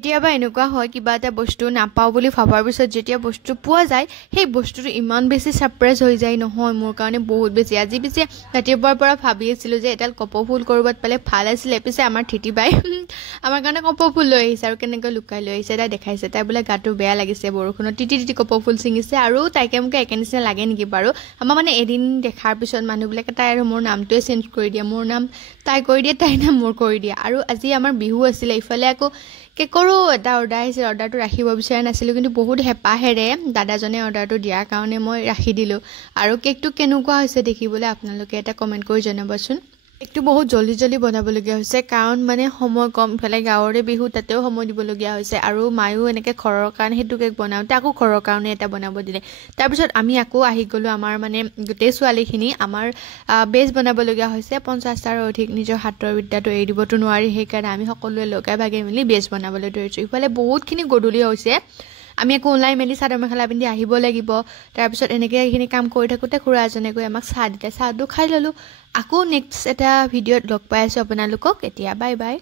কেতিয়াবা এনেকুৱা হয় কিবা এটা বস্তু নাপাওঁ বুলি ভাবাৰ পিছত যেতিয়া বস্তু পোৱা যায় সেই বস্তুটো ইমান বেছি ছাৰপ্ৰাইজ হৈ যায় নহয় মোৰ কাৰণে বহুত বেছি আজি পিছে ৰাতিপুৱাৰ পৰা ভাবি আছিলোঁ যে এডাল কপৌফুল ক'ৰবাত পালে ভাল আছিলে পিছে আমাৰ ঠিটি বাই আমাৰ কাৰণে কপৌফুল লৈ আহিছে আৰু কেনেকৈ লুকাই লৈ আহিছে তাই দেখাইছে তাই বোলে গাটো বেয়া লাগিছে বৰষুণত তিতি কপৌফুল ছিঙিছে আৰু তাইকে মোকে একে নিচিনা লাগে নেকি বাৰু আমাৰ মানে এদিন দেখাৰ পিছত মানুহবিলাকে তাই আৰু মোৰ নামটোৱে চেঞ্জ কৰি দিয়ে মোৰ নাম তাই কৰি দিয়ে তাইৰ নাম মোৰ কৰি দিয়ে আৰু আজি আমাৰ বিহু আছিলে ইফালে আকৌ কেকৰো এটা অৰ্ডাৰ আহিছিল অৰ্ডাৰটো ৰাখিব বিচৰা নাছিলোঁ কিন্তু বহুত হেঁপাহেৰে দাদাজনে অৰ্ডাৰটো দিয়াৰ কাৰণে মই ৰাখি দিলোঁ আৰু কেকটো কেনেকুৱা হৈছে দেখিবলৈ আপোনালোকে এটা কমেণ্ট কৰি জনাবচোন কেকটো বহুত জলদি বনাবলগীয়া হৈছে কাৰণ মানে সময় কম ইফালে গাঁৱৰে বিহু তাতেও সময় দিবলগীয়া হৈছে আৰু মায়ো এনেকৈ ঘৰৰ কাৰণে সেইটো কেক বনাওঁতে আকৌ ঘৰৰ কাৰণে এটা বনাব দিলে তাৰপিছত আমি আকৌ আহি গ'লোঁ আমাৰ মানে গোটেই ছোৱালীখিনি আমাৰ বেজ বনাবলগীয়া হৈছে 50টাৰো অধিক নিজৰ হাতৰ বিদ্যাটো এৰি দিবতো নোৱাৰি সেইকাৰণে আমি সকলোৱে লগাই ভাগে মিলি বেজ বনাবলৈ ধৰিছোঁ ইফালে বহুতখিনি গধূলি হৈছে আমি আকৌ ওলাই মেলি চাদৰ মেখেলা পিন্ধি আহিব লাগিব তাৰপিছত এনেকৈ এইখিনি কাম কৰি থাকোঁতে খুৰা এজনে গৈ আমাক চাহ দিলে চাহটো খাই ল'লোঁ আকৌ নেক্সট এটা ভিডিঅ'ত লগ পাই আছোঁ আপোনালোকক এতিয়া বাই বাই